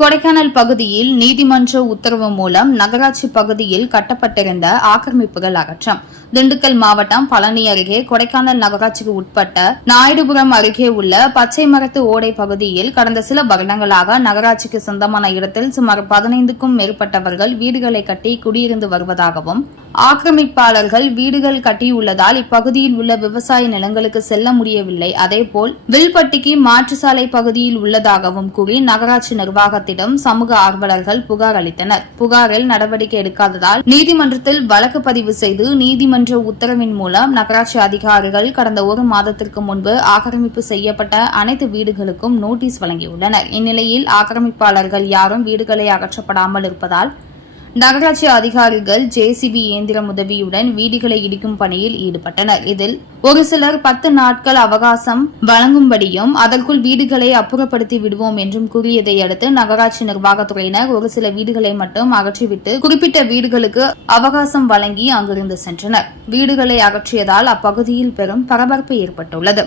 கொடைக்கானல் பகுதியில் நீதிமன்ற உத்தரவு மூலம் நகராட்சி பகுதியில் கட்டப்பட்டிருந்த ஆக்கிரமிப்புகள் அகற்றம். திண்டுக்கல் மாவட்டம் பழனி அருகே கொடைக்கானல் நகராட்சிக்கு உட்பட்ட நாயுடுபுரம் அருகே உள்ள பச்சை மரத்து ஓடை பகுதியில் கடந்த சில வருடங்களாக நகராட்சிக்கு சொந்தமான இடத்தில் சுமார் பதினைந்துக்கும் மேற்பட்டவர்கள் வீடுகளை கட்டி குடியிருந்து வருவதாகவும் ஆக்கிரமிப்பாளர்கள் வீடுகள் கட்டியுள்ளதால் இப்பகுதியில் உள்ள விவசாய நிலங்களுக்கு செல்ல முடியவில்லை. அதேபோல் வில்பட்டிக்கு மாற்றுச்சாலை பகுதியில் உள்ளதாகவும் கூறி நகராட்சி நிர்வாகத்திடம் சமூக ஆர்வலர்கள் புகார் அளித்தனர். புகாரில் நடவடிக்கை எடுக்காததால் நீதிமன்றத்தில் வழக்கு பதிவு செய்து நீதிமன்ற நீதிமன்ற உத்தரவின் மூலம் நகராட்சி அதிகாரிகள் கடந்த ஒரு மாதத்திற்கு முன்பு ஆக்கிரமிப்பு செய்யப்பட்ட அனைத்து வீடுகளுக்கும் நோட்டீஸ் வழங்கியுள்ளனர். இந்நிலையில் ஆக்கிரமிப்பாளர்கள் யாரும் வீடுகளை அகற்றப்படாமல் இருப்பதால் நகராட்சி அதிகாரிகள் ஜேசிபி இயந்திரம் உதவியுடன் வீடுகளை இடிக்கும் பணியில் ஈடுபட்டனர். இதில் ஒரு சிலர் பத்து நாட்கள் அவகாசம் வழங்கும்படியும் அதற்குள் வீடுகளை அப்புறப்படுத்தி விடுவோம் என்றும் கூறியதை அடுத்து நகராட்சி நிர்வாகத்துறையினர் ஒரு சில வீடுகளை மட்டும் அகற்றிவிட்டு குறிப்பிட்ட வீடுகளுக்கு அவகாசம் வழங்கி அங்கிருந்து சென்றனர். வீடுகளை அகற்றியதால் அப்பகுதியில் பெரும் பரபரப்பு ஏற்பட்டுள்ளது.